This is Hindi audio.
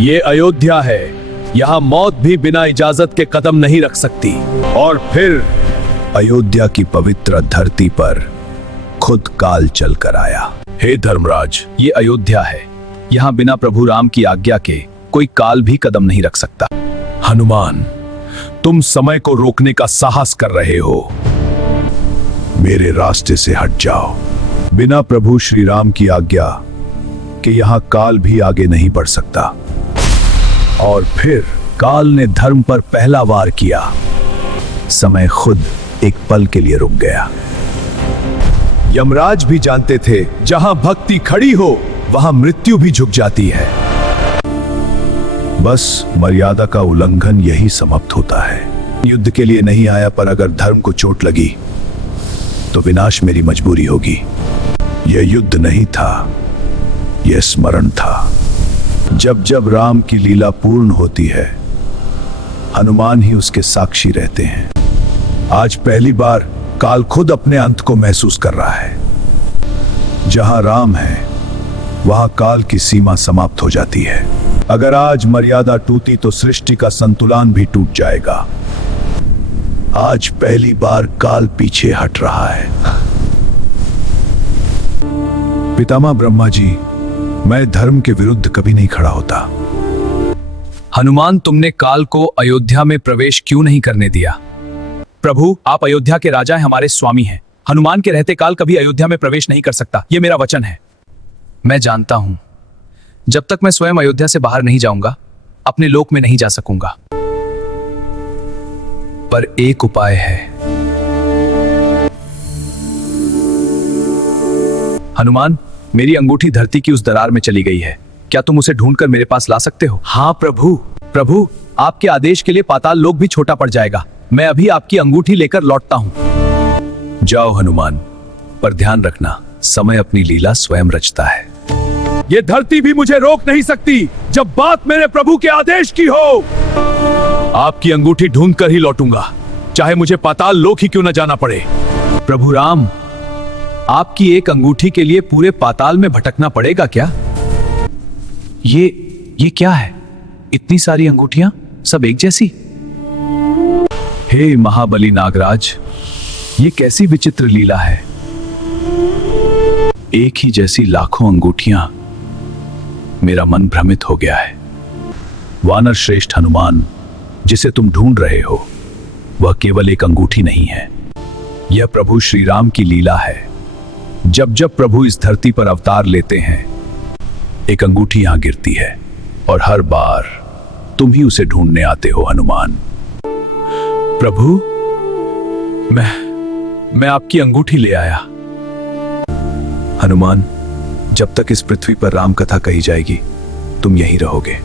ये अयोध्या है, यहाँ मौत भी बिना इजाजत के कदम नहीं रख सकती। और फिर अयोध्या की पवित्र धरती पर खुद काल चल कर आया। हे धर्मराज, ये अयोध्या है, यहाँ बिना प्रभु राम की आज्ञा के कोई काल भी कदम नहीं रख सकता। हनुमान, तुम समय को रोकने का साहस कर रहे हो। मेरे रास्ते से हट जाओ। बिना प्रभु श्री राम की आज्ञा के यहाँ काल भी आगे नहीं बढ़ सकता। और फिर काल ने धर्म पर पहला वार किया। समय खुद एक पल के लिए रुक गया। यमराज भी जानते थे, जहां भक्ति खड़ी हो वहां मृत्यु भी झुक जाती है। बस मर्यादा का उल्लंघन यही समाप्त होता है। युद्ध के लिए नहीं आया, पर अगर धर्म को चोट लगी तो विनाश मेरी मजबूरी होगी। यह युद्ध नहीं था, यह स्मरण था। जब जब राम की लीला पूर्ण होती है, हनुमान ही उसके साक्षी रहते हैं। आज पहली बार काल खुद अपने अंत को महसूस कर रहा है। जहां राम है वहां काल की सीमा समाप्त हो जाती है। अगर आज मर्यादा टूटी तो सृष्टि का संतुलन भी टूट जाएगा। आज पहली बार काल पीछे हट रहा है। पितामह ब्रह्मा जी, मैं धर्म के विरुद्ध कभी नहीं खड़ा होता। हनुमान, तुमने काल को अयोध्या में प्रवेश क्यों नहीं करने दिया? प्रभु, आप अयोध्या के राजा हैं, हमारे स्वामी हैं। हनुमान के रहते काल कभी अयोध्या में प्रवेश नहीं कर सकता, यह मेरा वचन है। मैं जानता हूं, जब तक मैं स्वयं अयोध्या से बाहर नहीं जाऊंगा, अपने लोक में नहीं जा सकूंगा। पर एक उपाय है। हनुमान, मेरी अंगूठी धरती की उस दरार में चली गई है, क्या तुम उसे ढूंढकर मेरे पास ला सकते हो? हाँ प्रभु। प्रभु, आपके आदेश के लिए पाताल लोक भी छोटा पड़ जाएगा। मैं अभी आपकी अंगूठी लेकर लौटता हूं। जाओ हनुमान, पर ध्यान रखना, समय अपनी लीला स्वयं रचता है। ये धरती भी मुझे रोक नहीं सकती जब बात मेरे प्रभु के आदेश की हो। आपकी अंगूठी ढूंढ कर ही लौटूंगा, चाहे मुझे पाताल लोक ही क्यों न जाना पड़े। प्रभु राम, आपकी एक अंगूठी के लिए पूरे पाताल में भटकना पड़ेगा क्या? ये क्या है? इतनी सारी अंगूठियां, सब एक जैसी? हे महाबली नागराज, ये कैसी विचित्र लीला है। एक ही जैसी लाखों अंगूठियां, मेरा मन भ्रमित हो गया है। वानर श्रेष्ठ हनुमान, जिसे तुम ढूंढ रहे हो वह केवल एक अंगूठी नहीं है, यह प्रभु श्री राम की लीला है। जब जब प्रभु इस धरती पर अवतार लेते हैं, एक अंगूठी यहां गिरती है और हर बार तुम ही उसे ढूंढने आते हो हनुमान। प्रभु, मैं आपकी अंगूठी ले आया। हनुमान, जब तक इस पृथ्वी पर राम कथा कही जाएगी, तुम यहीं रहोगे।